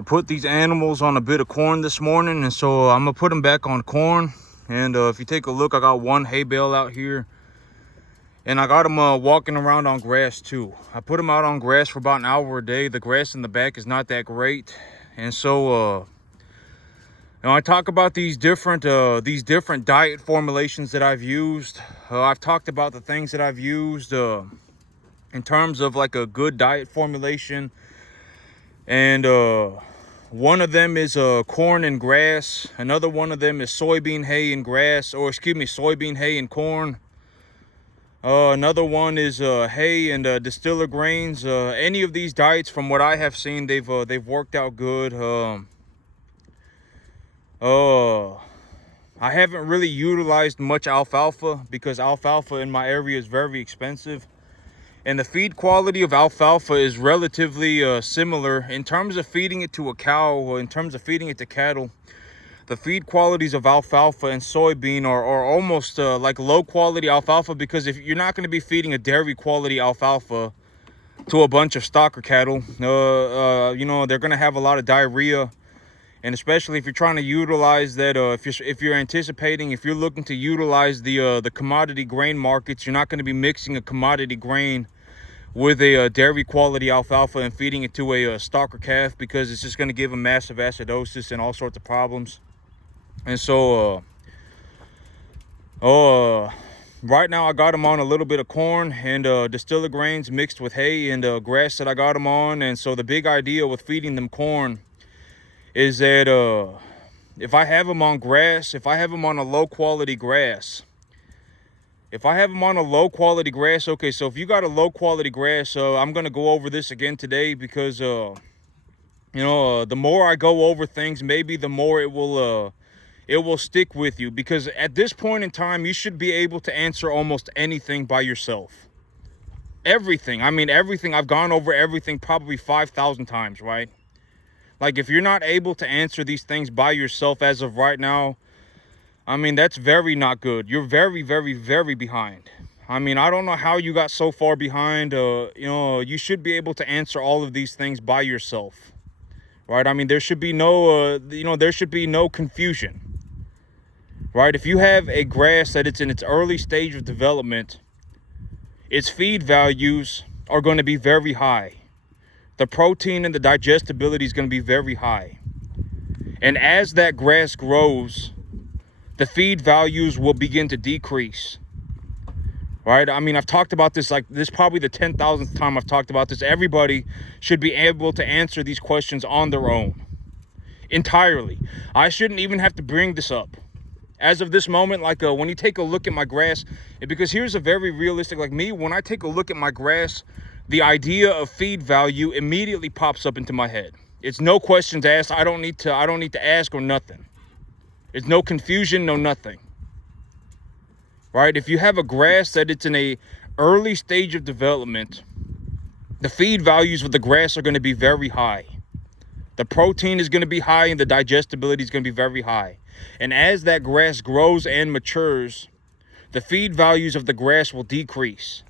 I put these animals on a bit of corn this morning, and so I'm gonna put them back on corn. And if you take a look, I got one hay bale out here, and I got them walking around on grass too. I put them out on grass for about an hour a day. The grass in the back is not that great, and so I talk about these different diet formulations that I've used. I've talked about the things that I've used in terms of like a good diet formulation, and one of them is corn and grass. Another one of them is soybean hay and grass, or excuse me, soybean hay and corn. Another one is hay and distiller grains. Any of these diets, from what I have seen, they've worked out good. I haven't really utilized much alfalfa because alfalfa in my area is very expensive. And the feed quality of alfalfa is relatively similar in terms of feeding it to a cow, or in terms of feeding it to cattle. The feed qualities of alfalfa and soybean are almost like low quality alfalfa, because if you're not going to be feeding a dairy quality alfalfa to a bunch of stocker cattle, you know, they're going to have a lot of diarrhea. And especially if you're trying to utilize that, if you're looking to utilize the commodity grain markets, you're not going to be mixing a commodity grain with a dairy quality alfalfa and feeding it to a stocker calf, because it's just going to give them massive acidosis and all sorts of problems. And so right now I got them on a little bit of corn and distiller grains mixed with hay and grass that I got them on. And so the big idea with feeding them corn is that if I have them on grass, if I have them on a low quality grass, okay, so if you got a low quality grass, I'm going to go over this again today, because you know, the more I go over things, maybe the more it will stick with you, because at this point in time, you should be able to answer almost anything by yourself. Everything. I mean, everything. I've gone over everything probably 5,000 times, right? Like, if you're not able to answer these things by yourself as of right now, I mean, that's very not good. You're very, very, very behind. I mean, I don't know how you got so far behind. You know, you should be able to answer all of these things by yourself, right? I mean, there should be no, you know, there should be no confusion. Right, if you have a grass that it's in its early stage of development, its feed values are going to be very high. The protein and the digestibility is going to be very high. And as that grass grows, the feed values will begin to decrease. Right, I mean, I've talked about this, like, this is probably the 10,000th time I've talked about this. Everybody should be able to answer these questions on their own, entirely. I shouldn't even have to bring this up. As of this moment, like when you take a look at my grass, because here's a very realistic, like me, when I take a look at my grass, the idea of feed value immediately pops up into my head. It's no questions asked. I don't need to ask or nothing. It's no confusion, no nothing. Right? If you have a grass that it's in a early stage of development, the feed values of the grass are going to be very high. The protein is going to be high and the digestibility is going to be very high. And as that grass grows and matures, the feed values of the grass will decrease.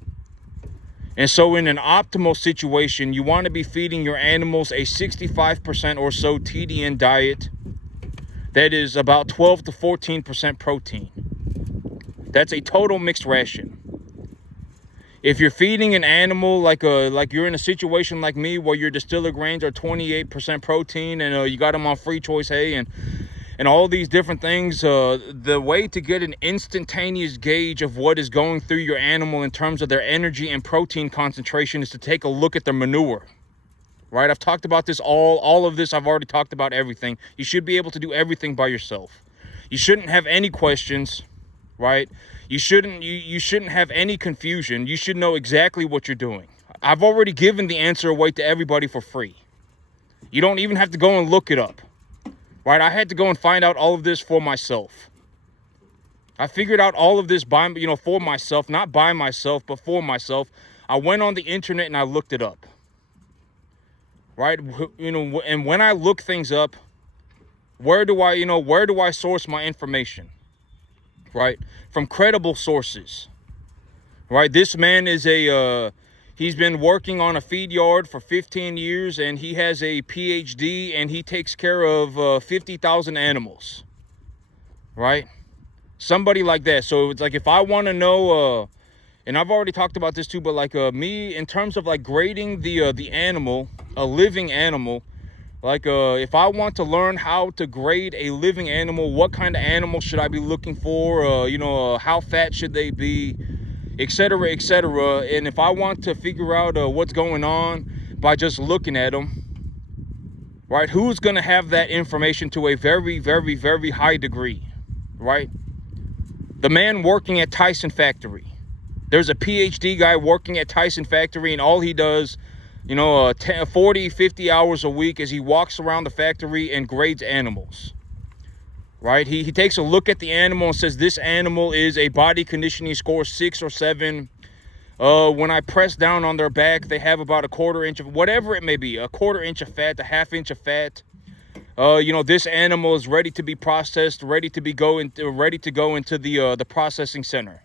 And so in an optimal situation, you want to be feeding your animals a 65% or so TDN diet that is about 12 to 14% protein. That's a total mixed ration. If you're feeding an animal like you're in a situation like me where your distiller grains are 28% protein and you got them on free choice hay and all these different things, the way to get an instantaneous gauge of what is going through your animal in terms of their energy and protein concentration is to take a look at their manure. Right? I've talked about this, all of this. I've already talked about everything. You should be able to do everything by yourself. You shouldn't have any questions, right? You shouldn't have any confusion. You should know exactly what you're doing. I've already given the answer away to everybody for free. You don't even have to go and look it up. Right, I had to go and find out all of this for myself. I figured out all of this for myself, not by myself, but for myself. I went on the internet and I looked it up. Right, and when I look things up, where do I source my information? Right, from credible sources. Right, this man is He's been working on a feed yard for 15 years, and he has a PhD, and he takes care of 50,000 animals, right? Somebody like that. So it's like, if I want to know, and I've already talked about this too, but like me, in terms of like grading the animal, a living animal, like if I want to learn how to grade a living animal, what kind of animal should I be looking for? How fat should they be, etc., etc. And if I want to figure out what's going on by just looking at them, right? Who's going to have that information to a very, very, very high degree, right? The man working at Tyson Factory. There's a PhD guy working at Tyson Factory, and all he does, 40, 50 hours a week, is he walks around the factory and grades animals, right? He takes a look at the animal and says, this animal is a body conditioning score 6 or 7. When I press down on their back, they have about a quarter inch of, whatever it may be, a quarter inch of fat, a half inch of fat. This animal is ready to be processed, ready to go into the processing center.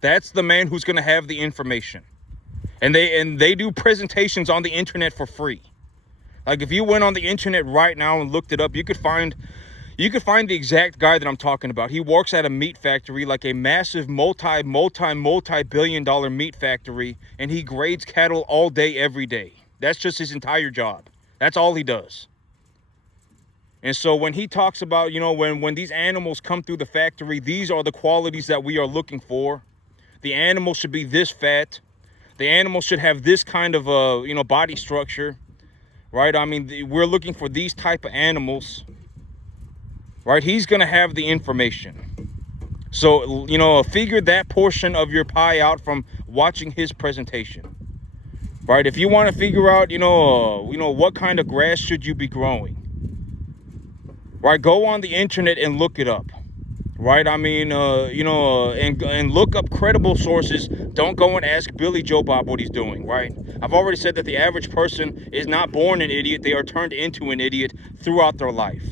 That's the man who's going to have the information. And they do presentations on the internet for free. Like, if you went on the internet right now and looked it up, you could find the exact guy that I'm talking about. He works at a meat factory, like a massive multi-billion dollar meat factory, and he grades cattle all day, every day. That's just his entire job. That's all he does. And so when he talks about, when these animals come through the factory, these are the qualities that we are looking for. The animal should be this fat. The animal should have this kind of, body structure, right? I mean, we're looking for these type of animals, right? He's going to have the information. So, figure that portion of your pie out from watching his presentation, right? If you want to figure out, what kind of grass should you be growing, right? Go on the internet and look it up. Right, I mean, and look up credible sources. Don't go and ask Billy Joe Bob what he's doing, right? I've already said that the average person is not born an idiot. They are turned into an idiot throughout their life,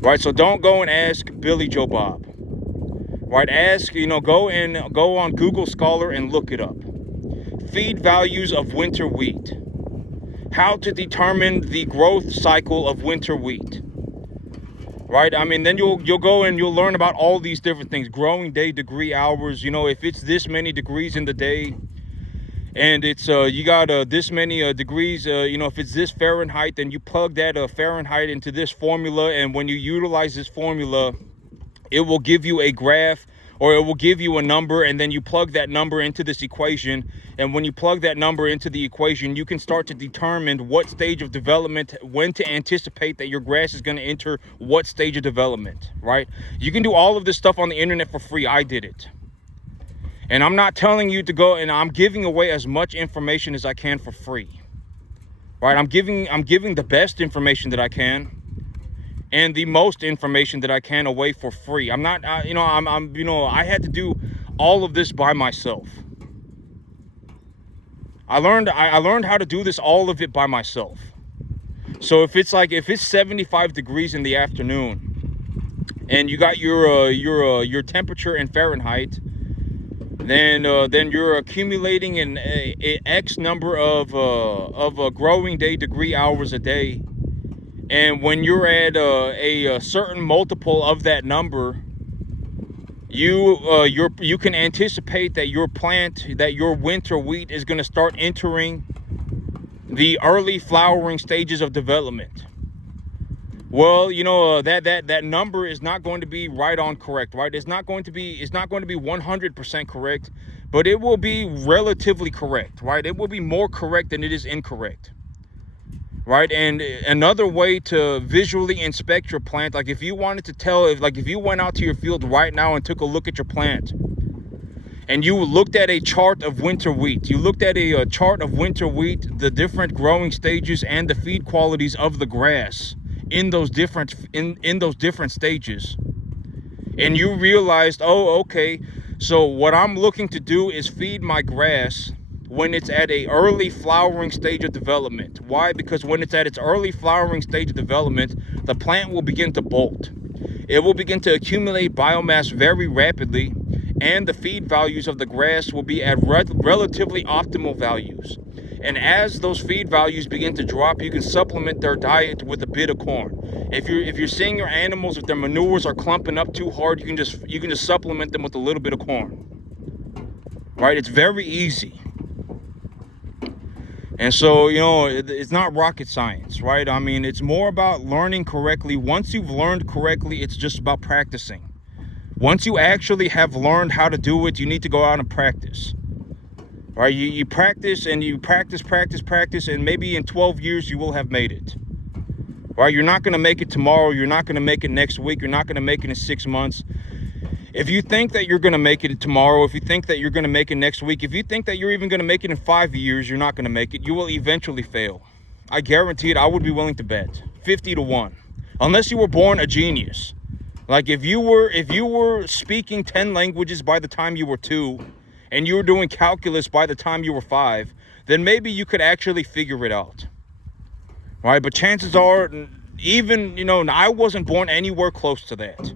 right? So don't go and ask Billy Joe Bob, right? Go on Google Scholar and look it up. Feed values of winter wheat. How to determine the growth cycle of winter wheat. Right, I mean, then you'll go and you'll learn about all these different things. Growing day, degree hours. If it's this many degrees in the day, and it's you got this many degrees. If it's this Fahrenheit, then you plug that Fahrenheit into this formula, and when you utilize this formula, it will give you a graph, or it will give you a number, and then you plug that number into this equation. And when you plug that number into the equation, you can start to determine what stage of development, when to anticipate that your grass is going to enter what stage of development, right? You can do all of this stuff on the internet for free. I did it. And I'm not telling you to go, and I'm giving away as much information as I can for free, right? I'm giving the best information that I can, and the most information that I can away for free. I'm not, I had to do all of this by myself. I learned how to do this, all of it, by myself. So if it's 75 degrees in the afternoon, and you got your temperature in Fahrenheit, then you're accumulating an X number of growing day degree hours a day. And when you're at a certain multiple of that number, you can anticipate that your plant, that your winter wheat is going to start entering the early flowering stages of development. Well, that number is not going to be right on correct, right? It's not going to be 100% correct, but it will be relatively correct, right? It will be more correct than it is incorrect. Right, and another way to visually inspect your plant, like if you wanted to tell, if you went out to your field right now and took a look at your plant, and you looked at a chart of winter wheat, the different growing stages and the feed qualities of the grass in those different stages, and you realized, oh, okay, so what I'm looking to do is feed my grass when it's at a early flowering stage of development. Why? Because when it's at its early flowering stage of development, the plant will begin to bolt. It will begin to accumulate biomass very rapidly, and the feed values of the grass will be at relatively optimal values. And as those feed values begin to drop, you can supplement their diet with a bit of corn. If you're seeing your animals, if their manures are clumping up too hard, you can just supplement them with a little bit of corn. Right? It's very easy. And so, it's not rocket science, right? I mean, it's more about learning correctly. Once you've learned correctly, it's just about practicing. Once you actually have learned how to do it, you need to go out and practice. Right? You practice and you practice, and maybe in 12 years you will have made it. Right? You're not going to make it tomorrow. You're not going to make it next week. You're not going to make it in 6 months. If you think that you're going to make it tomorrow, if you think that you're going to make it next week, if you think that you're even going to make it in 5 years, you're not going to make it. You will eventually fail. I guarantee it. I would be willing to bet 50-1, unless you were born a genius. Like if you were speaking 10 languages by the time you were 2, and you were doing calculus by the time you were 5, then maybe you could actually figure it out. Right? But chances are, even, I wasn't born anywhere close to that.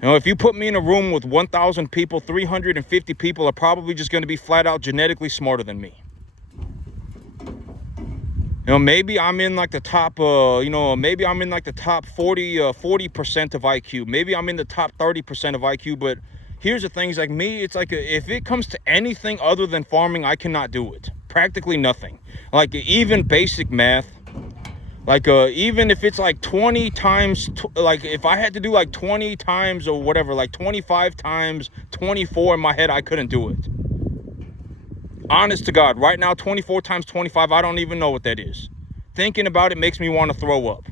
If you put me in a room with 1,000 people, 350 people are probably just going to be flat out genetically smarter than me. Maybe I'm in like the top, maybe I'm in like the top 40% of IQ. Maybe I'm in the top 30% of IQ. But here's the thing, like me, it's like if it comes to anything other than farming, I cannot do it. Practically nothing. Like even basic math. Like, even if it's like 20 times, like if I had to do like 20 times or whatever, like 25 times 24 in my head, I couldn't do it. Honest to God, right now, 24 times 25, I don't even know what that is. Thinking about it makes me want to throw up.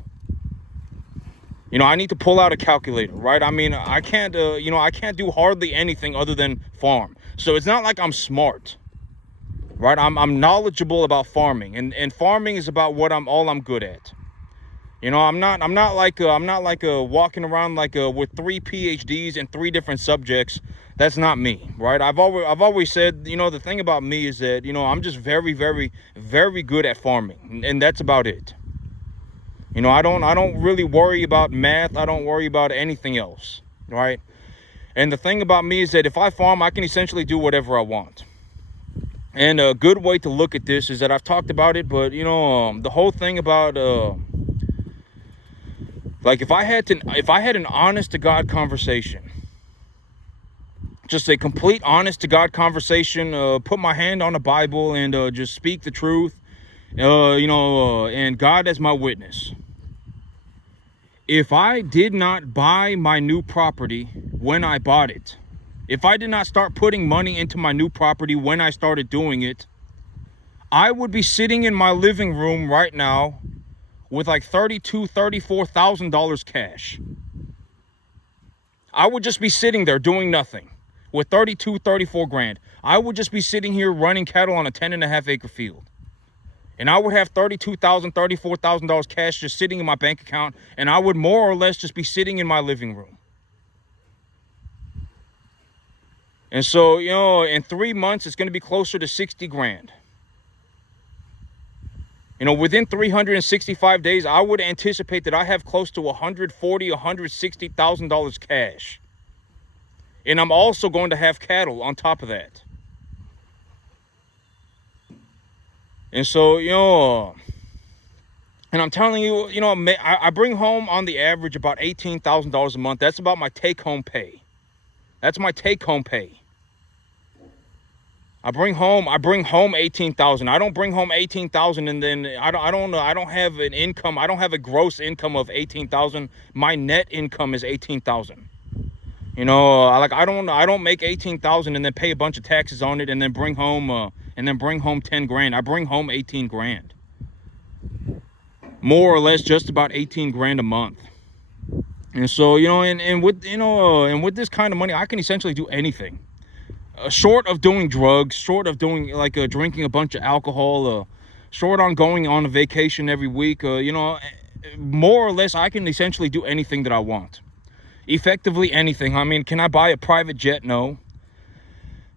I need to pull out a calculator, right? I mean, I can't do hardly anything other than farm. So it's not like I'm smart. Right, I'm knowledgeable about farming, and farming is about what I'm good at. I'm not like walking around like with 3 PhDs in 3 different subjects. That's not me, right? I've always said, the thing about me is that I'm just very, very, very good at farming, and that's about it. I don't really worry about math. I don't worry about anything else, right? And the thing about me is that if I farm, I can essentially do whatever I want. And a good way to look at this is that I've talked about it, but the whole thing about like if I had an honest to God conversation, just a complete honest to God conversation, put my hand on the Bible and just speak the truth, and God as my witness. If I did not buy my new property when I bought it, if I did not start putting money into my new property when I started doing it, I would be sitting in my living room right now with like $32,000, $34,000 cash. I would just be sitting there doing nothing with 34 grand. I would just be sitting here running cattle on a 10.5 acre field. And I would have $32,000, $34,000 cash just sitting in my bank account, and I would more or less just be sitting in my living room. And so, in 3 months, it's going to be closer to 60 grand. Within 365 days, I would anticipate that I have close to $140,000, $160,000 cash. And I'm also going to have cattle on top of that. And so, and I'm telling you, I bring home on the average about $18,000 a month. That's about my take-home pay. That's my take-home pay. I bring home 18,000. I don't bring home 18,000 and then I don't have an income. I don't have a gross income of 18,000. My net income is 18,000. I don't make 18,000 and then pay a bunch of taxes on it and then bring home 10 grand. I bring home 18 grand. More or less just about 18 grand a month. And so, and with this kind of money, I can essentially do anything. Short of doing drugs, short of doing drinking a bunch of alcohol, short on going on a vacation every week, more or less, I can essentially do anything that I want. Effectively anything. I mean, can I buy a private jet? No.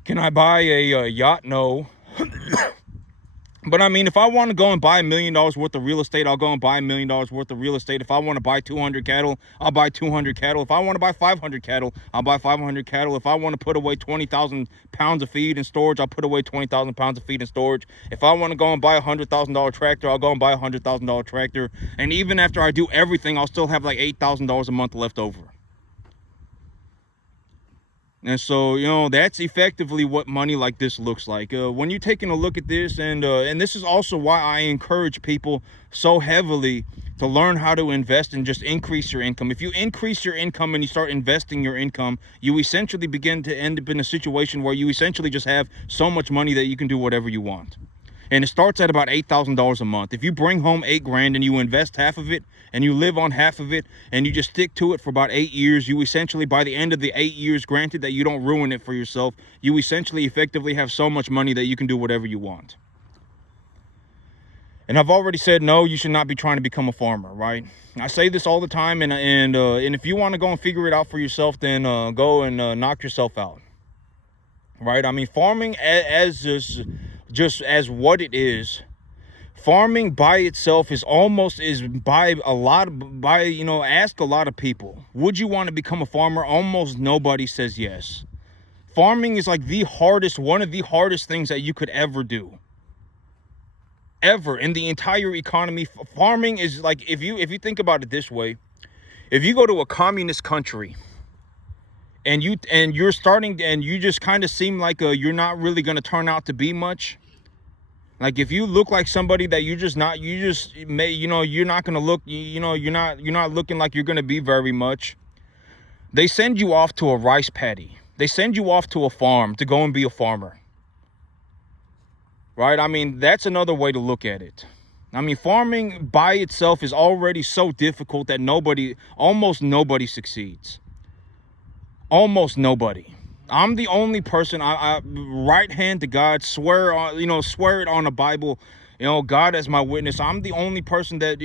Can I buy a yacht? No. But I mean, if I want to go and buy $1 million worth of real estate, I'll go and buy $1 million worth of real estate. If I want to buy 200 cattle, I'll buy 200 cattle. If I want to buy 500 cattle, I'll buy 500 cattle. If I want to put away 20,000 pounds of feed in storage, I'll put away 20,000 pounds of feed in storage. If I want to go and buy a $100,000 tractor, I'll go and buy a $100,000 tractor. And even after I do everything, I'll still have like $8,000 a month left over. And so, you know, that's effectively what money like this looks like. When you're taking a look at this, and this is also why I encourage people so heavily to learn how to invest and just increase your income. If you increase your income and you start investing your income, you essentially begin to end up in a situation where you essentially just have so much money that you can do whatever you want. And it starts at about $8,000 a month. If you bring home $8,000 and you invest half of it and you live on half of it and you just stick to it for about 8 years, you essentially, by the end of the 8 years, granted that you don't ruin it for yourself, you essentially effectively have so much money that you can do whatever you want. And I've already said, no, you should not be trying to become a farmer, right? I say this all the time, and if you want to go and figure it out for yourself, then go and knock yourself out, right? I mean, farming as just as what it is, farming by itself is almost, ask a lot of people, would you want to become a farmer? Almost nobody says yes. Farming is like one of the hardest things that you could ever do. Ever in the entire economy. Farming is like, if you think about it this way, if you go to a communist country and you just kind of seem like you're not really going to turn out to be much. Like if you look like somebody that you're not going to look, you're not looking like you're going to be very much. They send you off to a rice paddy. They send you off to a farm to go and be a farmer. Right? I mean, that's another way to look at it. I mean, farming by itself is already so difficult that almost nobody succeeds. Almost nobody. I'm the only person, I right hand to God, swear it on the Bible, God as my witness. I'm the only person that,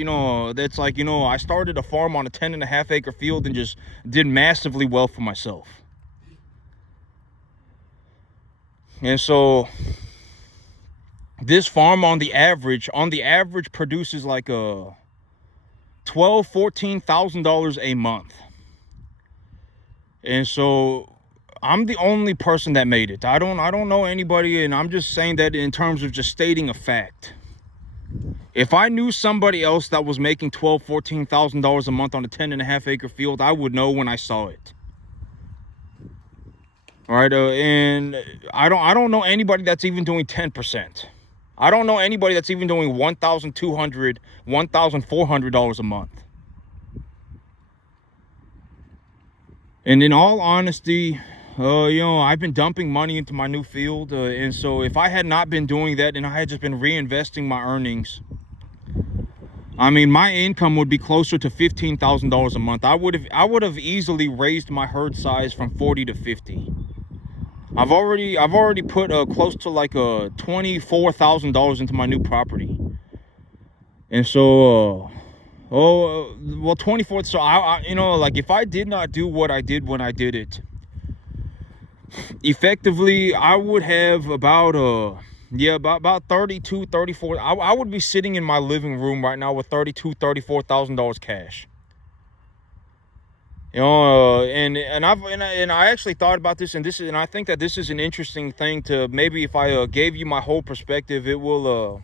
that's like, I started a farm on a 10.5 acre field and just did massively well for myself. And so this farm on the average produces like $12,000-$14,000 a month. And so I'm the only person that made it. I don't know anybody, and I'm just saying that in terms of just stating a fact. If I knew somebody else that was making $12,000-$14,000 a month on a 10.5 acre field, I would know when I saw it. All right, and I don't know anybody that's even doing 10%. I don't know anybody that's even doing $1,200, $1,400 a month. And in all honesty, I've been dumping money into my new field. And so if I had not been doing that and I had just been reinvesting my earnings, I mean, my income would be closer to $15,000 a month. I would have easily raised my herd size from 40 to 50. I've already put close to like $24,000 into my new property. And so, 24. So like if I did not do what I did when I did it, effectively, I would have about 32, 34. I would be sitting in my living room right now with $34,000 cash. And I actually thought about this, and I think that this is an interesting thing to maybe, if I gave you my whole perspective, it will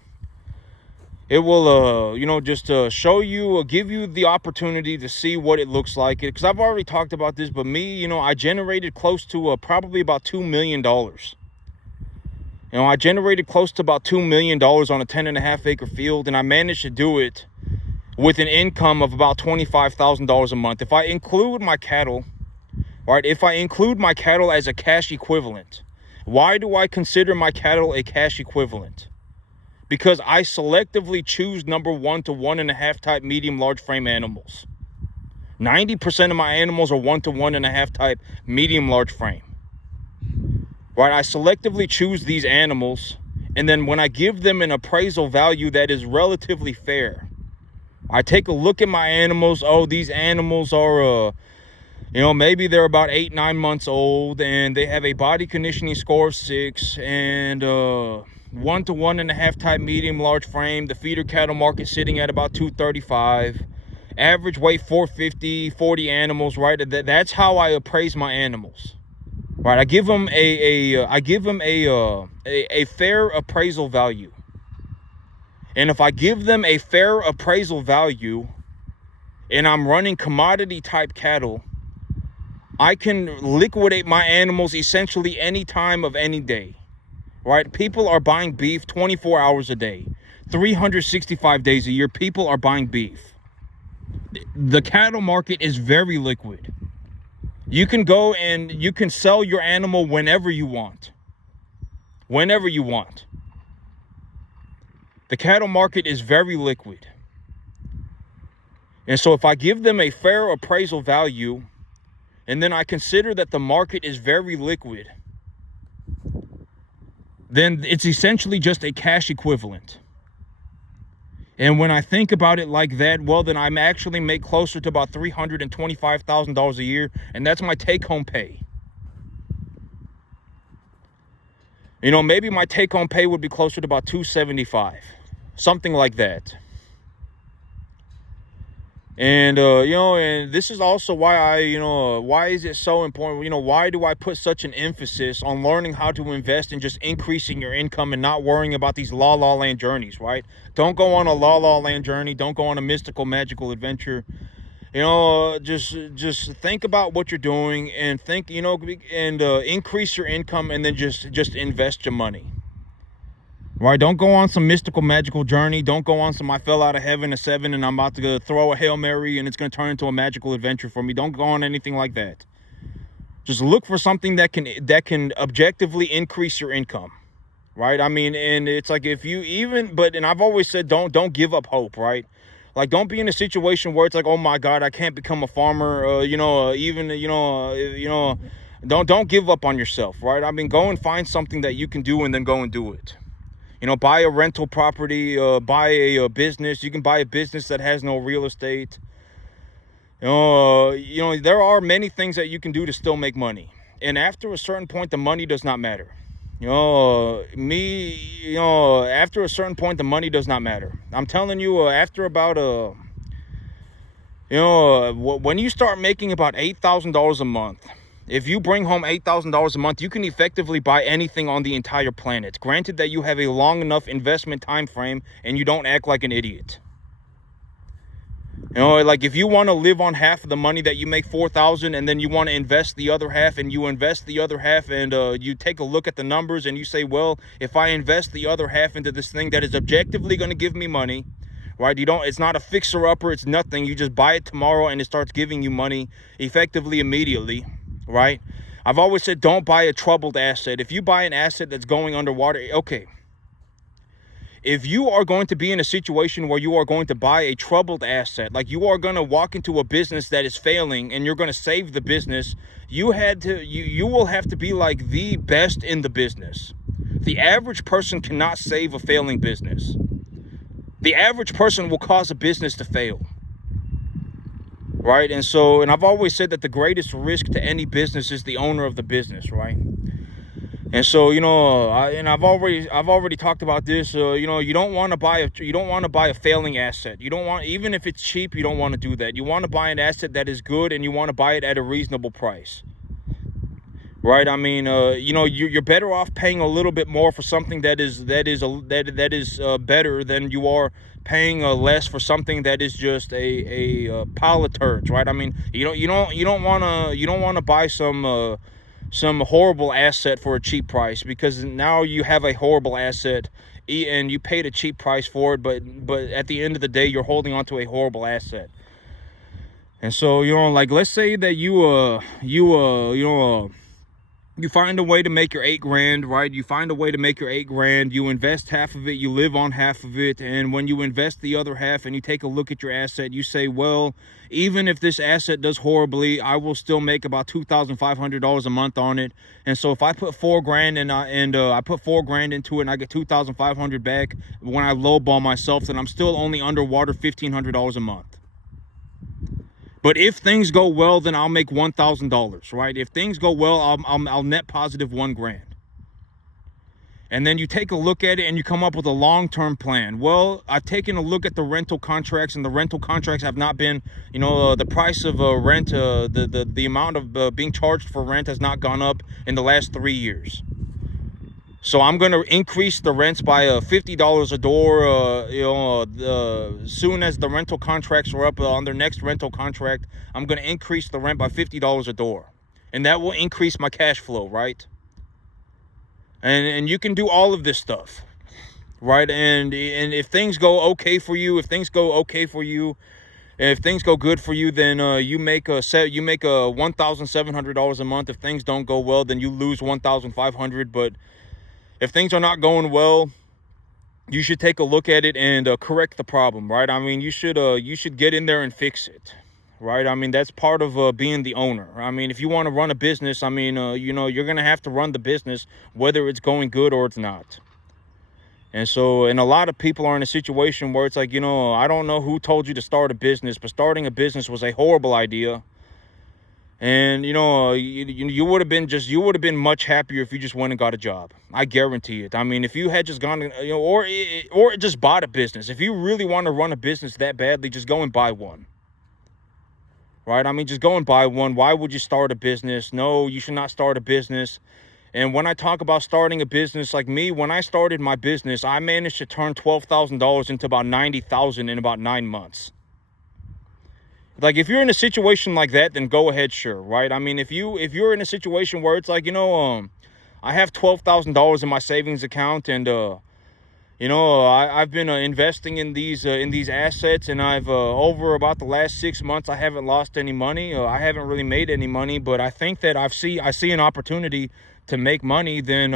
just show you, give you the opportunity to see what it looks like. Because I've already talked about this, but me, I generated close to probably about $2 million. I generated close to about $2 million on a 10.5 acre field, and I managed to do it with an income of about $25,000 a month. If I include my cattle, right? If I include my cattle as a cash equivalent, why do I consider my cattle a cash equivalent? Because I selectively choose number 1 to 1.5 type medium large frame animals. 90% of my animals are 1 to 1.5 type medium large frame. Right? I selectively choose these animals, and then when I give them an appraisal value that is relatively fair, I take a look at my animals. Oh, these animals are, maybe they're about 8-9 months old, and they have a body conditioning score of 6, and 1 to 1.5 type medium large frame. The feeder cattle market sitting at about 235. Average weight 450, 40 animals, right? That's how I appraise my animals. Right, I give them a fair appraisal value. And if I give them a fair appraisal value and I'm running commodity type cattle, I can liquidate my animals essentially any time of any day. Right? People are buying beef 24 hours a day, 365 days a year. People are buying beef. The cattle market is very liquid. You can go and you can sell your animal whenever you want. Whenever you want. The cattle market is very liquid. And so if I give them a fair appraisal value, and then I consider that the market is very liquid, then it's essentially just a cash equivalent. And when I think about it like that, well, then I'm actually make closer to about $325,000 a year, and that's my take-home pay. You know, maybe my take-home pay would be closer to about $275, something like that. And you know, and this is also why why is it so important? You know, why do I put such an emphasis on learning how to invest and just increasing your income and not worrying about these la land journeys, right? Don't go on a la land journey. Don't go on a mystical, magical adventure. You know, just think about what you're doing and think, you know, and increase your income, and then just invest your money. Right? Don't go on some mystical, magical journey. Don't go on some I fell out of heaven at 7 and I'm about to throw a Hail Mary and it's going to turn into a magical adventure for me. Don't go on anything like that. Just look for something that can objectively increase your income. Right? I mean, and it's like if you and I've always said don't give up hope, right? Like, don't be in a situation where it's like, oh my God, I can't become a farmer. Don't give up on yourself, right? I mean, go and find something that you can do and then go and do it. You know, buy a rental property, buy a business. You can buy a business that has no real estate. You know, there are many things that you can do to still make money. And after a certain point, the money does not matter. After a certain point, the money does not matter. I'm telling you, after about, when you start making about $8,000 a month, if you bring home $8,000 a month, you can effectively buy anything on the entire planet. Granted that you have a long enough investment time frame and you don't act like an idiot. You know, like if you want to live on half of the money that you make, $4,000, and then you want to invest the other half, and you invest the other half, and you take a look at the numbers and you say, well, if I invest the other half into this thing that is objectively going to give me money, right? It's not a fixer-upper, it's nothing. You just buy it tomorrow and it starts giving you money effectively immediately. Right? I've always said don't buy a troubled asset. If you buy an asset that's going underwater, okay. If you are going to be in a situation where you are going to buy a troubled asset, like you are going to walk into a business that is failing and you're going to save the business, you will have to be like the best in the business. The average person cannot save a failing business. The average person will cause a business to fail. Right? And I've always said that the greatest risk to any business is the owner of the business, right? And so, I've already talked about this. You don't want to buy a failing asset. You don't want, even if it's cheap, you don't want to do that. You want to buy an asset that is good, and you want to buy it at a reasonable price. Right? I mean, you're better off paying a little bit more for something that is better than you are paying less for something that is just a pile of turds, right? I mean, you don't want to buy some horrible asset for a cheap price, because now you have a horrible asset and you paid a cheap price for it, but at the end of the day, you're holding on to a horrible asset. And so, like, let's say that you find a way to make your $8,000, right? You find a way to make your $8,000. You invest half of it. You live on half of it. And when you invest the other half and you take a look at your asset, you say, well, even if this asset does horribly, I will still make about $2,500 a month on it. And so if I put $4,000 and I put $4,000 into it and I get $2,500 back when I lowball myself, then I'm still only underwater $1,500 a month. But if things go well, then I'll make $1,000, right? If things go well, I'll net positive $1,000. And then you take a look at it and you come up with a long-term plan. Well, I've taken a look at the rental contracts, and the rental contracts have not been, the price of rent, the amount of being charged for rent has not gone up in the last 3 years. So I'm going to increase the rents by $50 a door. Soon as the rental contracts are up on their next rental contract, I'm going to increase the rent by $50 a door. And that will increase my cash flow, right? And you can do all of this stuff, right? And if things go okay for you, and if things go good for you, then you make $1,700 a month. If things don't go well, then you lose $1,500. But if things are not going well, you should take a look at it and correct the problem, right? I mean, you should get in there and fix it, right? I mean, that's part of being the owner. I mean, if you want to run a business, I mean, you're going to have to run the business whether it's going good or it's not. And a lot of people are in a situation where it's like, I don't know who told you to start a business, but starting a business was a horrible idea. And, you would have been much happier if you just went and got a job. I guarantee it. I mean, if you had just gone, or just bought a business. If you really want to run a business that badly, just go and buy one. Right? I mean, just go and buy one. Why would you start a business? No, you should not start a business. And when I talk about starting a business, like me, when I started my business, I managed to turn $12,000 into about $90,000 in about 9 months. Like, if you're in a situation like that, then go ahead, sure, right? I mean, if you're in a situation where it's like, I have $12,000 in my savings account, and I've been investing in these assets, and I've over about the last 6 months, I haven't lost any money. I haven't really made any money, but I think that I see an opportunity to make money, then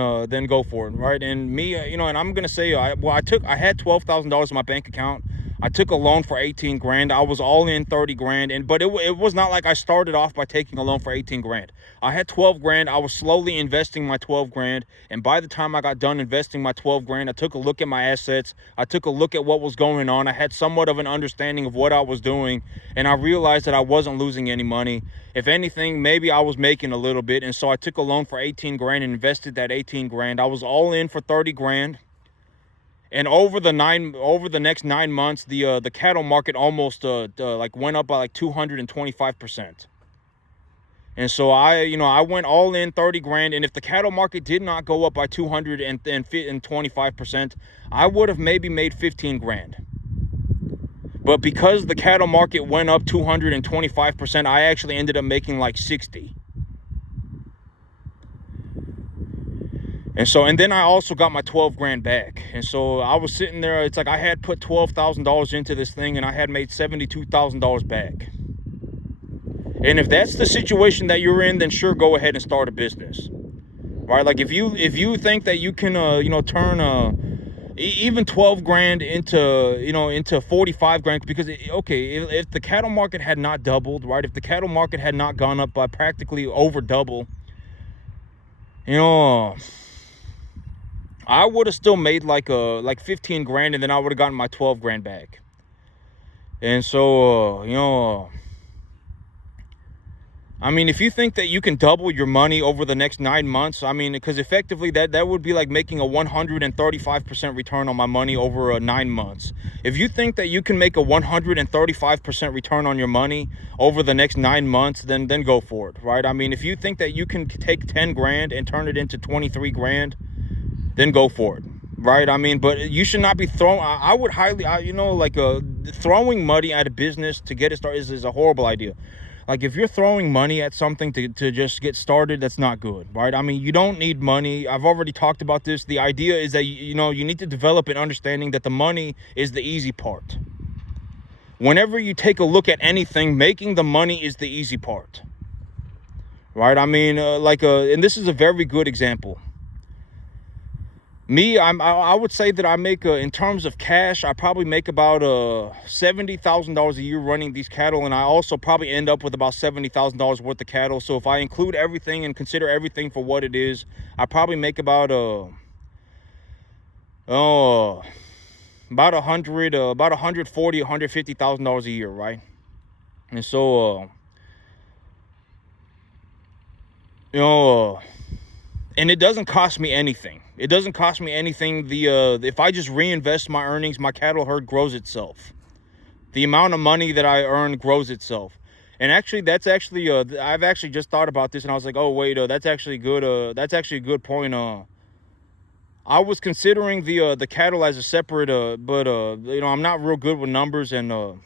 go for it, right? And me, and I'm gonna say, I had $12,000 in my bank account. I took a loan for 18 grand. I was all in 30 grand. But it was not like I started off by taking a loan for 18 grand. I had 12 grand. I was slowly investing my 12 grand. And by the time I got done investing my 12 grand, I took a look at my assets. I took a look at what was going on. I had somewhat of an understanding of what I was doing. And I realized that I wasn't losing any money. If anything, maybe I was making a little bit. And so I took a loan for 18 grand and invested that 18 grand. I was all in for 30 grand. And over the next 9 months, the cattle market almost went up by like 225%. And so I went all in 30 grand. And if the cattle market did not go up by 225%, I would have maybe made 15 grand. But because the cattle market went up 225%, I actually ended up making like 60. And then I also got my 12 grand back. And so I was sitting there, it's like I had put $12,000 into this thing, and I had made $72,000 back. And if that's the situation that you're in, then sure, go ahead and start a business. Right? Like if you think that you can turn even 12 grand into 45 grand, because if the cattle market had not doubled, right? If the cattle market had not gone up by practically over double, I would have still made like 15 grand, and then I would have gotten my 12 grand back. And so, I mean, if you think that you can double your money over the next 9 months, I mean, because effectively that would be like making a 135% return on my money over 9 months. If you think that you can make a 135% return on your money over the next 9 months, then go for it, right? I mean, if you think that you can take 10 grand and turn it into 23 grand, then go for it, right? I mean, but you should not be throwing. I would highly, throwing money at a business to get it started is a horrible idea. Like, if you're throwing money at something to just get started, that's not good, right? I mean, you don't need money. I've already talked about this. The idea is that, you need to develop an understanding that the money is the easy part. Whenever you take a look at anything, making the money is the easy part, right? I mean, and this is a very good example. Me, I would say that I make, in terms of cash, I probably make about $70,000 a year running these cattle, and I also probably end up with about $70,000 worth of cattle. So if I include everything and consider everything for what it is, I probably make about about $150,000 a year, right? And so and it doesn't cost me anything. It doesn't cost me anything. If I just reinvest my earnings, my cattle herd grows itself. The amount of money that I earn grows itself. And actually, that's actually I've actually just thought about this, and I was like, oh wait, that's actually good. That's actually a good point. I was considering the cattle as a separate, but I'm not real good with numbers, and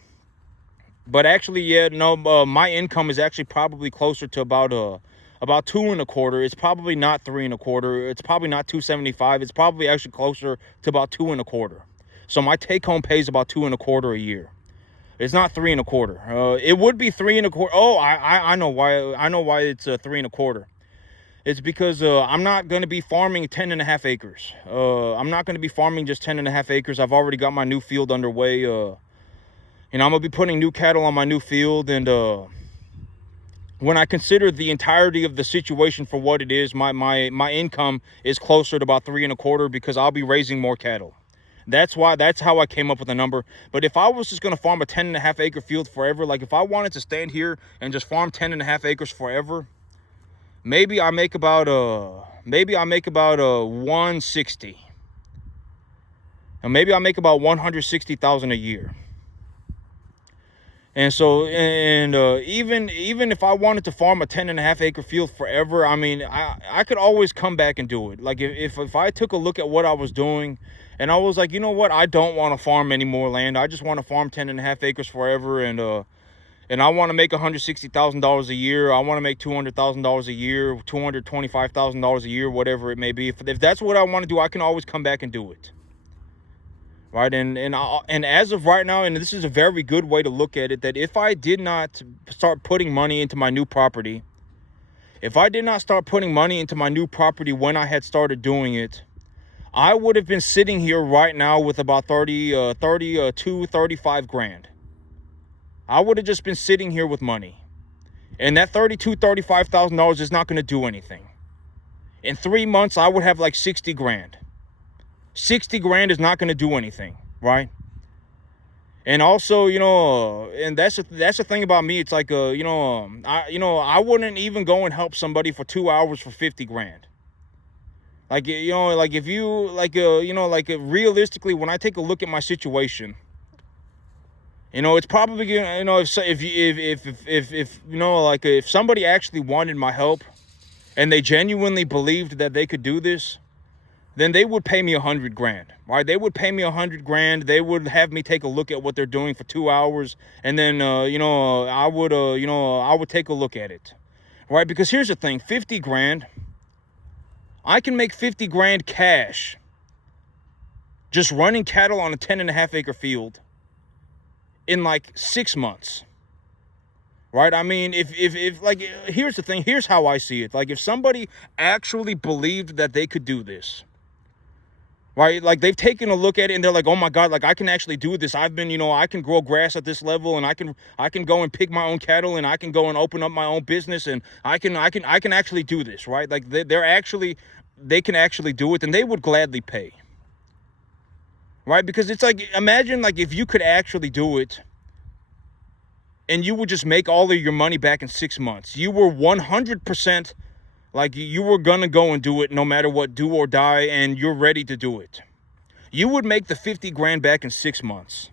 but actually, yeah, no, my income is actually probably closer to about 2.25. It's probably not 3.25. It's probably not 275. It's probably actually closer to about 2.25. So my take home pay is about 2.25 a year. It's not 3.25. It would be 3.25. Oh, I know why. I know why it's 3.25. It's because I'm not going to be farming 10.5 acres. I'm not going to be farming just 10.5 acres. I've already got my new field underway. And I'm going to be putting new cattle on my new field. And when I consider the entirety of the situation for what it is, my income is closer to about 3.25 because I'll be raising more cattle. That's how I came up with the number. But if I was just going to farm a 10.5 acre field forever, like if I wanted to stand here and just farm 10.5 acres forever, maybe I make about 160. And maybe I make about 160,000 a year. And so, even if I wanted to farm a 10.5 acre field forever, I mean, I could always come back and do it. Like if I took a look at what I was doing, and I was like, you know what, I don't want to farm any more land. I just want to farm 10.5 acres forever, and I want to make $160,000 a year. I want to make $200,000 a year, $225,000 a year, whatever it may be. If that's what I want to do, I can always come back and do it. Right, and as of right now, and this is a very good way to look at it, that if I did not start putting money into my new property, when I had started doing it, I would have been sitting here right now with about 35 grand. I would have just been sitting here with money, and that $35,000 is not going to do anything. In 3 months, I would have like 60 grand. 60 grand is not going to do anything, right? And also, and that's the thing about me. It's like, I wouldn't even go and help somebody for 2 hours for 50 grand. Like, like if you, realistically, when I take a look at my situation, it's probably, if somebody actually wanted my help and they genuinely believed that they could do this, then they would pay me 100 grand, right? They would pay me 100 grand. They would have me take a look at what they're doing for 2 hours. And then, I would take a look at it, right? Because here's the thing, 50 grand, I can make 50 grand cash just running cattle on a 10.5 acre field in like 6 months. Right? I mean, if here's the thing, here's how I see it. Like if somebody actually believed that they could do this, right? Like they've taken a look at it and they're like, oh my God, like I can actually do this. I've been, I can grow grass at this level, and I can go and pick my own cattle, and I can go and open up my own business, and I can actually do this, right? Like they can actually do it, and they would gladly pay. Right? Because it's like, imagine like if you could actually do it and you would just make all of your money back in 6 months. You were 100%, like you were gonna go and do it no matter what, do or die, and you're ready to do it. You would make the 50 grand back in 6 months.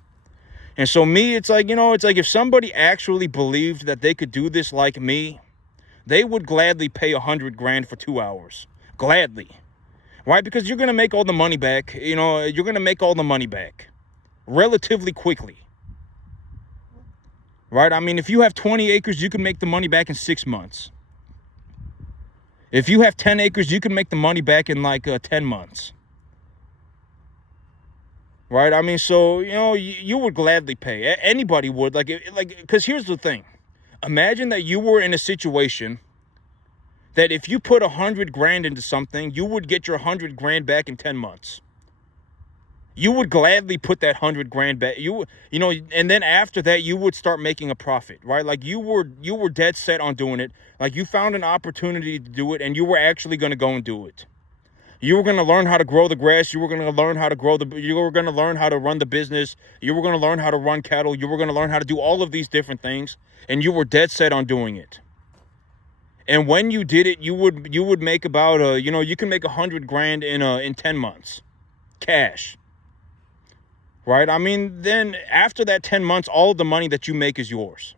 And so me, it's like, it's like if somebody actually believed that they could do this like me, they would gladly pay 100 grand for 2 hours. Gladly. Right? Because you're gonna make all the money back. You're gonna make all the money back relatively quickly. Right? I mean, if you have 20 acres, you can make the money back in 6 months. If you have 10 acres, you can make the money back in like 10 months. Right? I mean, so, you would gladly pay. Anybody would. Because here's the thing. Imagine that you were in a situation that if you put 100 grand into something, you would get your 100 grand back in 10 months. You would gladly put that 100 grand back. And then after that, you would start making a profit, right? Like you were dead set on doing it. Like you found an opportunity to do it, and you were actually going to go and do it. You were going to learn how to grow the grass. You were going to learn how to you were going to learn how to run the business. You were going to learn how to run cattle. You were going to learn how to do all of these different things, and you were dead set on doing it. And when you did it, you would make about you can make 100 grand in 10 months, cash. Right? I mean, then after that 10 months, all of the money that you make is yours.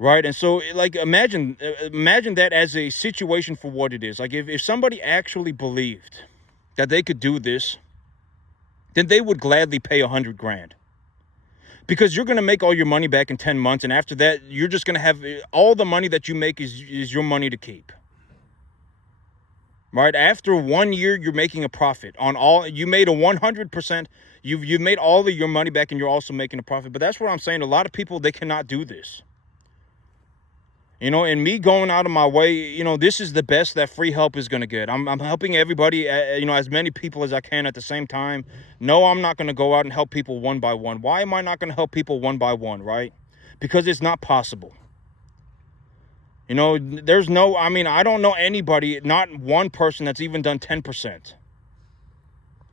Right? And so, like, imagine that as a situation for what it is. Like, if somebody actually believed that they could do this, then they would gladly pay 100 grand. Because you're going to make all your money back in 10 months. And after that, you're just going to have all the money that you make is your money to keep. Right? After 1 year, you're making a profit on all. You made a 100%. You've made all of your money back, and you're also making a profit. But that's what I'm saying. A lot of people, they cannot do this. And me going out of my way, this is the best that free help is going to get. I'm helping everybody, as many people as I can at the same time. No, I'm not going to go out and help people one by one. Why am I not going to help people one by one, right? Because it's not possible. I don't know anybody, not one person that's even done 10%.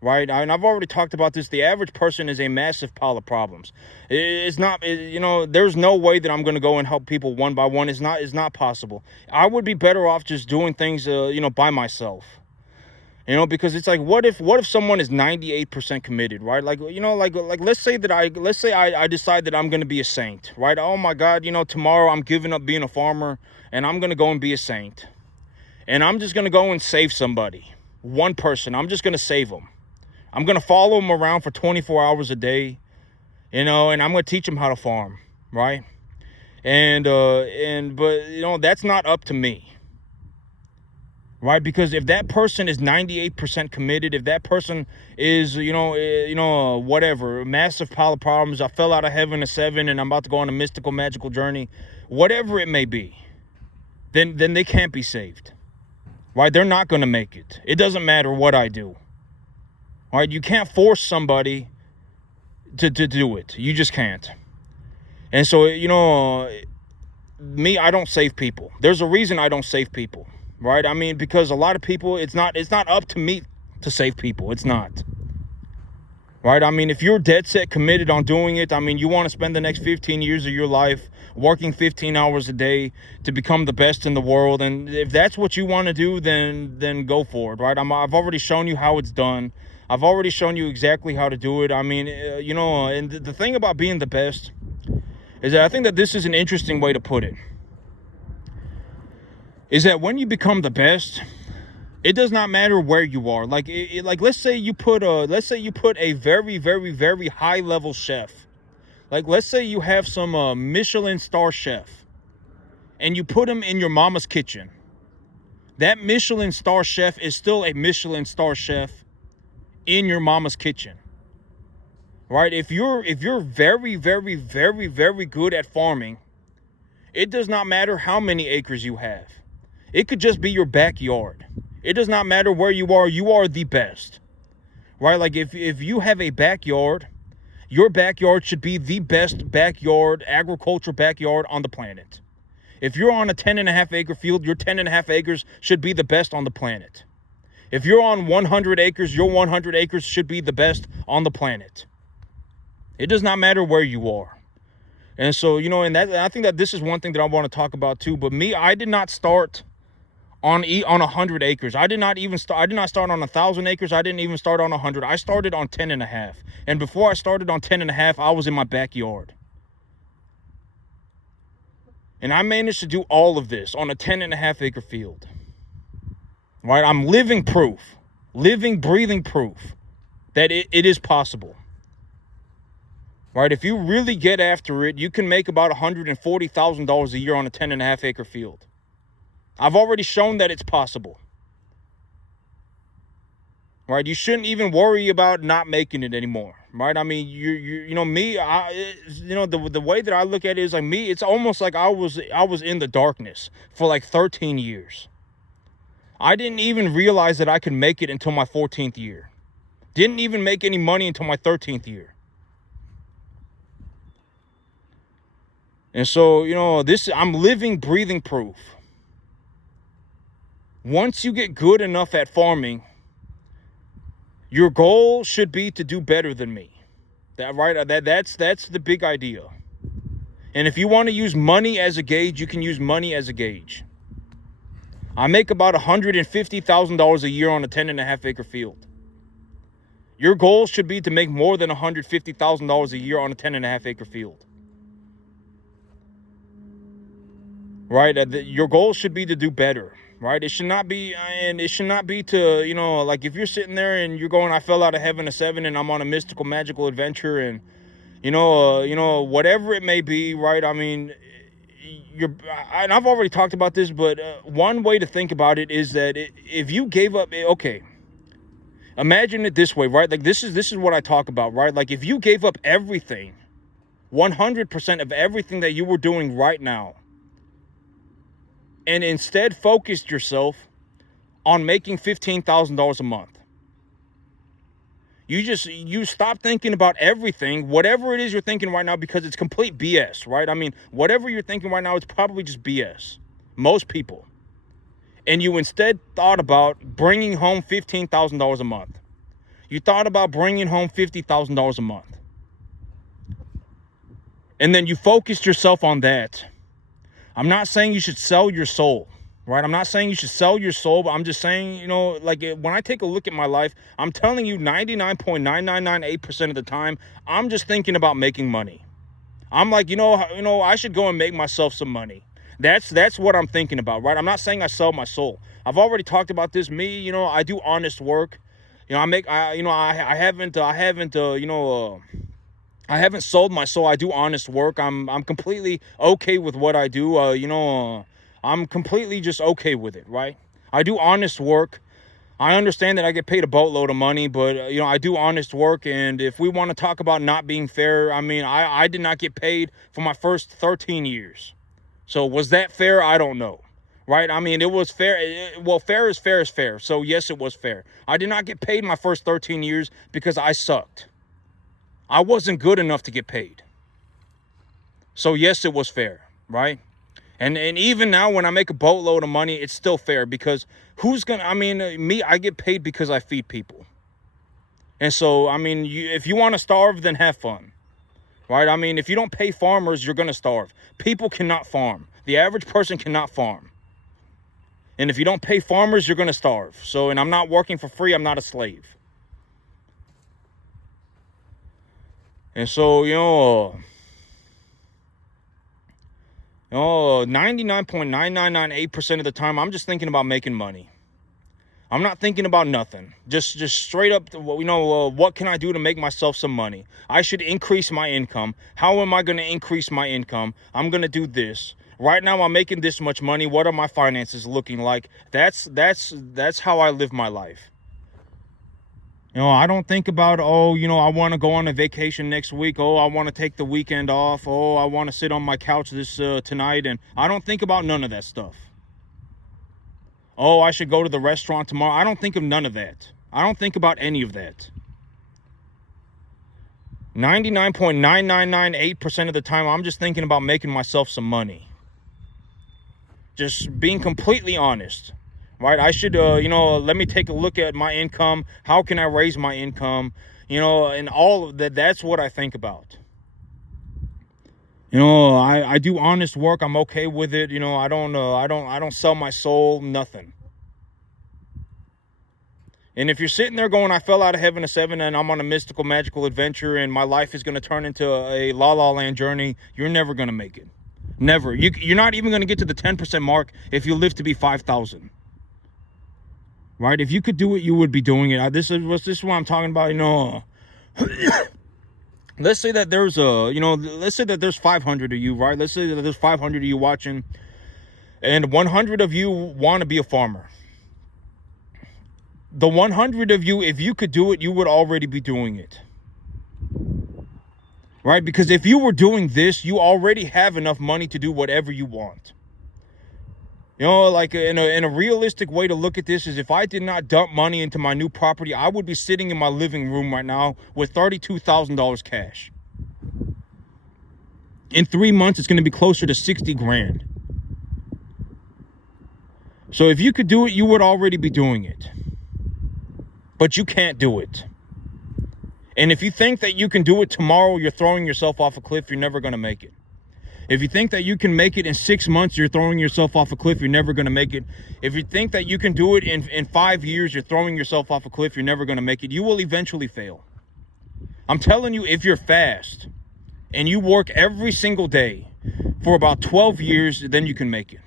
Right? And I've already talked about this. The average person is a massive pile of problems. It's not, there's no way that I'm going to go and help people one by one. It's not possible. I would be better off just doing things, by myself. Because it's like, what if someone is 98% committed, right? Like, let's say I decide that I'm going to be a saint, right? Oh my God, tomorrow I'm giving up being a farmer and I'm going to go and be a saint. And I'm just going to go and save somebody. One person. I'm just going to save them. I'm going to follow them around for 24 hours a day, and I'm going to teach them how to farm, right? But that's not up to me, right? Because if that person is 98% committed, if that person is, whatever, massive pile of problems, I fell out of heaven at 7 and I'm about to go on a mystical, magical journey, whatever it may be, then they can't be saved, right? They're not going to make it. It doesn't matter what I do. All right, you can't force somebody to do it. You just can't. And so, me, I don't save people. There's a reason I don't save people, right? I mean, because a lot of people, it's not up to me to save people. It's not. Right? I mean, if you're dead set committed on doing it, I mean, you want to spend the next 15 years of your life working 15 hours a day to become the best in the world. And if that's what you want to do, then go for it, right? I've already shown you how it's done. I've already shown you exactly how to do it. I mean, and the thing about being the best is that I think that this is an interesting way to put it. Is that when you become the best, it does not matter where you are. Like, let's say you put a very, very, very high level chef. Like, let's say you have some Michelin star chef, and you put him in your mama's kitchen. That Michelin star chef is still a Michelin star chef in your mama's kitchen, right? If you're very, very, very, very good at farming, it does not matter how many acres you have. It could just be your backyard. It does not matter where you are the best, right? Like, if you have a backyard, your backyard should be the best agriculture backyard on the planet. If you're on a 10.5 acre field, your 10.5 acres should be the best on the planet. If you're on 100 acres, your 100 acres should be the best on the planet. It does not matter where you are. And so, I think that this is one thing that I want to talk about too. But me, I did not start on 100 acres. I did not start on 1,000 acres. I didn't even start on 100. I started on 10.5. And before I started on 10.5, I was in my backyard. And I managed to do all of this on a 10.5 acre field. Right? I'm living breathing proof that it is possible. Right? If you really get after it, you can make about $140,000 a year on a 10.5 acre field. I've already shown that it's possible. Right? You shouldn't even worry about not making it anymore. Right? I mean, the way that I look at it is like me, it's almost like I was in the darkness for like 13 years. I didn't even realize that I could make it until my 14th year. Didn't even make any money until my 13th year. And so, I'm living, breathing proof. Once you get good enough at farming, your goal should be to do better than me. That's the big idea. And if you want to use money as a gauge, you can use money as a gauge. I make about $150,000 a year on a 10.5 acre field. Your goal should be to make more than $150,000 a year on a 10.5 acre field. Right? Your goal should be to do better. Right? It should not be, and it should not be to, like if you're sitting there and you're going, I fell out of heaven a 7 and I'm on a mystical, magical adventure, and whatever it may be, right? I mean, and I've already talked about this, but one way to think about it is that if you gave up, okay, imagine it this way, right? Like this is what I talk about, right? Like if you gave up everything, 100% of everything that you were doing right now, and instead focused yourself on making $15,000 a month. You stop thinking about everything, whatever it is you're thinking right now, because it's complete BS, right? I mean, whatever you're thinking right now, it's probably just BS. Most people. And you instead thought about bringing home $15,000 a month. You thought about bringing home $50,000 a month. And then you focused yourself on that. I'm not saying you should sell your soul, right? I'm not saying you should sell your soul, but I'm just saying, like when I take a look at my life, I'm telling you 99.9998% of the time, I'm just thinking about making money. I'm like, I should go and make myself some money. That's what I'm thinking about, right? I'm not saying I sell my soul. I've already talked about this. Me, I do honest work. I haven't sold my soul. I do honest work. I'm completely okay with what I do. I'm completely just okay with it, right? I do honest work. I understand that I get paid a boatload of money, but I do honest work. And if we want to talk about not being fair, I mean, I did not get paid for my first 13 years. So was that fair? I don't know. Right? I mean, it was fair. Well, fair is fair is fair. So yes, it was fair. I did not get paid my first 13 years because I sucked. I wasn't good enough to get paid. So yes, it was fair, right? And even now when I make a boatload of money, it's still fair, because me, I get paid because I feed people. And so, I mean, if you want to starve, then have fun, right? I mean, if you don't pay farmers, you're going to starve. People cannot farm. The average person cannot farm. And if you don't pay farmers, you're going to starve. So, and I'm not working for free. I'm not a slave. And so, 99.9998% of the time, I'm just thinking about making money. I'm not thinking about nothing. Just straight up, what can I do to make myself some money? I should increase my income. How am I going to increase my income? I'm going to do this. Right now, I'm making this much money. What are my finances looking like? That's how I live my life. I don't think about, I want to go on a vacation next week. Oh, I want to take the weekend off. Oh, I want to sit on my couch tonight. And I don't think about none of that stuff. Oh, I should go to the restaurant tomorrow. I don't think of none of that. I don't think about any of that. 99.9998% of the time, I'm just thinking about making myself some money. Just being completely honest. Right? I should, let me take a look at my income. How can I raise my income? And all of that. That's what I think about. I do honest work. I'm okay with it. I don't sell my soul, nothing. And if you're sitting there going, I fell out of heaven a 7 and I'm on a mystical, magical adventure and my life is going to turn into a La La Land journey, you're never going to make it. Never. You're not even going to get to the 10% mark if you live to be 5,000. Right? If you could do it, you would be doing it. This is what I'm talking about. Let's say that there's let's say that there's 500 of you, right? Let's say that there's 500 of you watching, and 100 of you want to be a farmer. The 100 of you, if you could do it, you would already be doing it. Right? Because if you were doing this, you already have enough money to do whatever you want. Like in a realistic way to look at this is, if I did not dump money into my new property, I would be sitting in my living room right now with $32,000 cash. In 3 months, it's going to be closer to 60 grand. So if you could do it, you would already be doing it. But you can't do it. And if you think that you can do it tomorrow, you're throwing yourself off a cliff. You're never going to make it. If you think that you can make it in 6 months, you're throwing yourself off a cliff. You're never going to make it. If you think that you can do it in 5 years, you're throwing yourself off a cliff. You're never going to make it. You will eventually fail. I'm telling you, if you're fast and you work every single day for about 12 years, then you can make it.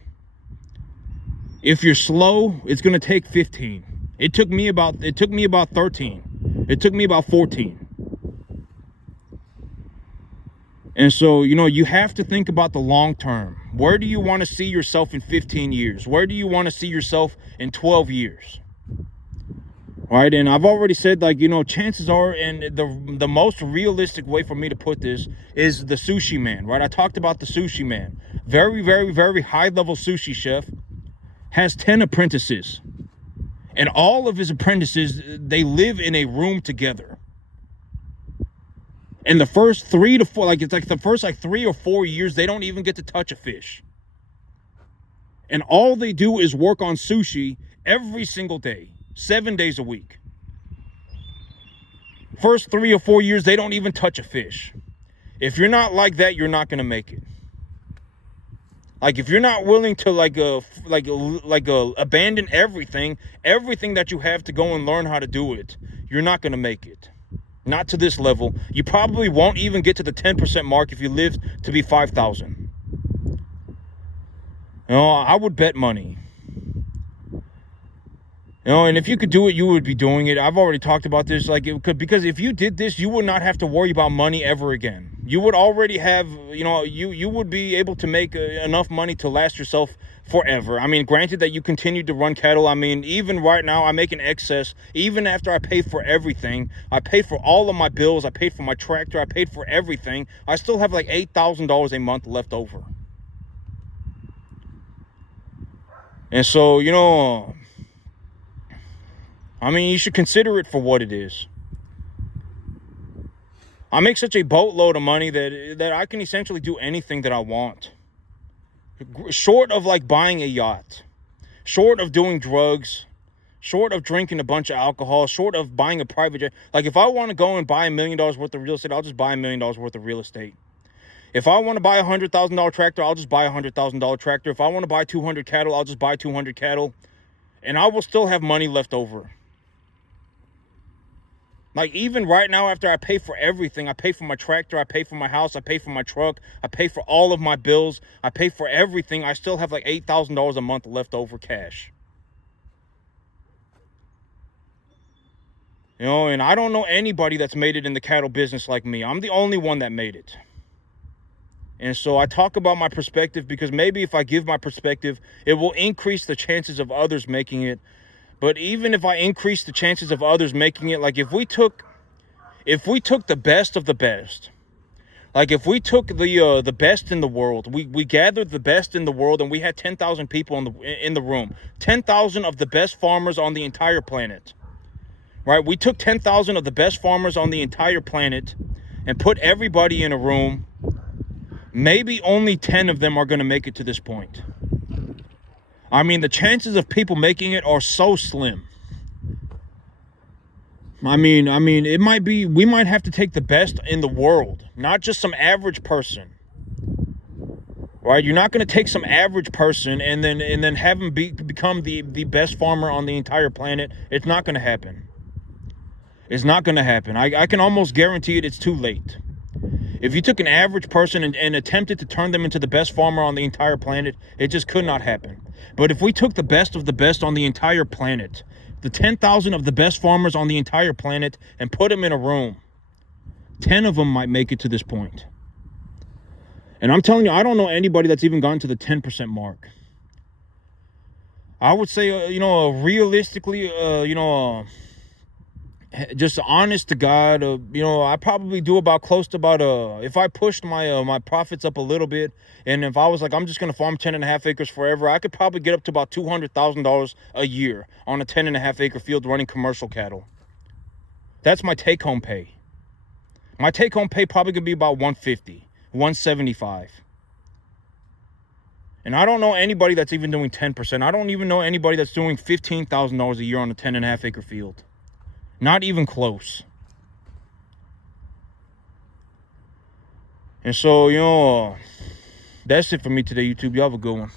If you're slow, it's going to take 15. It took me about 13. It took me about 14. And so, you know, you have to think about the long term. Where do you want to see yourself in 15 years? Where do you want to see yourself in 12 years? All right, and I've already said, like, you know, chances are, and the most realistic way for me to put this is the Sushi Man, right? I talked about the Sushi Man. Very, very, very high-level sushi chef, has 10 apprentices. And all of his apprentices, they live in a room together. And the first 3 to 4, like, it's like the first like 3 or 4 years, they don't even get to touch a fish. And all they do is work on sushi every single day, 7 days a week. First 3 or 4 years, they don't even touch a fish. If you're not like that, you're not going to make it. Like, if you're not willing to abandon everything that you have to go and learn how to do it, you're not going to make it. Not to this level. You probably won't even get to the 10% mark if you live to be 5,000. You know, I would bet money. You know, and if you could do it, you would be doing it. I've already talked about this. Like, it could, because if you did this, you would not have to worry about money ever again. You would already have, you know, you would be able to make enough money to last yourself forever. I mean, granted that you continue to run cattle. I mean, even right now, I make an excess. Even after I pay for everything, I pay for all of my bills. I paid for my tractor. I paid for everything. I still have like $8,000 a month left over. And so, you know, I mean, you should consider it for what it is. I make such a boatload of money that I can essentially do anything that I want. Short of like buying a yacht, short of doing drugs, short of drinking a bunch of alcohol, short of buying a private jet. Like, if I want to go and buy $1 million worth of real estate, I'll just buy $1 million worth of real estate. If I want to buy a $100,000 tractor, I'll just buy a $100,000 tractor. If I want to buy 200 cattle, I'll just buy 200 cattle. And I will still have money left over. Like, even right now, after I pay for everything, I pay for my tractor, I pay for my house, I pay for my truck, I pay for all of my bills, I pay for everything, I still have like $8,000 a month left over cash. You know, and I don't know anybody that's made it in the cattle business like me. I'm the only one that made it. And so I talk about my perspective because maybe if I give my perspective, it will increase the chances of others making it. But even if I increase the chances of others making it, like, if we took the best of the best, like if we took the best in the world, we gathered the best in the world, and we had 10,000 people in the room, 10,000 of the best farmers on the entire planet, right? We took 10,000 of the best farmers on the entire planet and put everybody in a room. Maybe only 10 of them are going to make it to this point. I mean, the chances of people making it are so slim. I mean, it might be, we might have to take the best in the world, not just some average person. Right? You're not going to take some average person and then have him become the best farmer on the entire planet. It's not going to happen. It's not going to happen. I can almost guarantee it's too late. If you took an average person and attempted to turn them into the best farmer on the entire planet, it just could not happen. But if we took the best of the best on the entire planet, the 10,000 of the best farmers on the entire planet, and put them in a room, 10 of them might make it to this point. And I'm telling you, I don't know anybody that's even gotten to the 10% mark. I would say, realistically, just honest to God, I probably do about close to about, if I pushed my profits up a little bit, and if I was like, I'm just going to farm 10.5 acres forever, I could probably get up to about $200,000 a year on a 10.5 acre field running commercial cattle. That's my take home pay. My take home pay probably could be about 150, 175. And I don't know anybody that's even doing 10%. I don't even know anybody that's doing $15,000 a year on a 10.5 acre field. Not even close. And so, That's it for me today, YouTube. Y'all have a good one.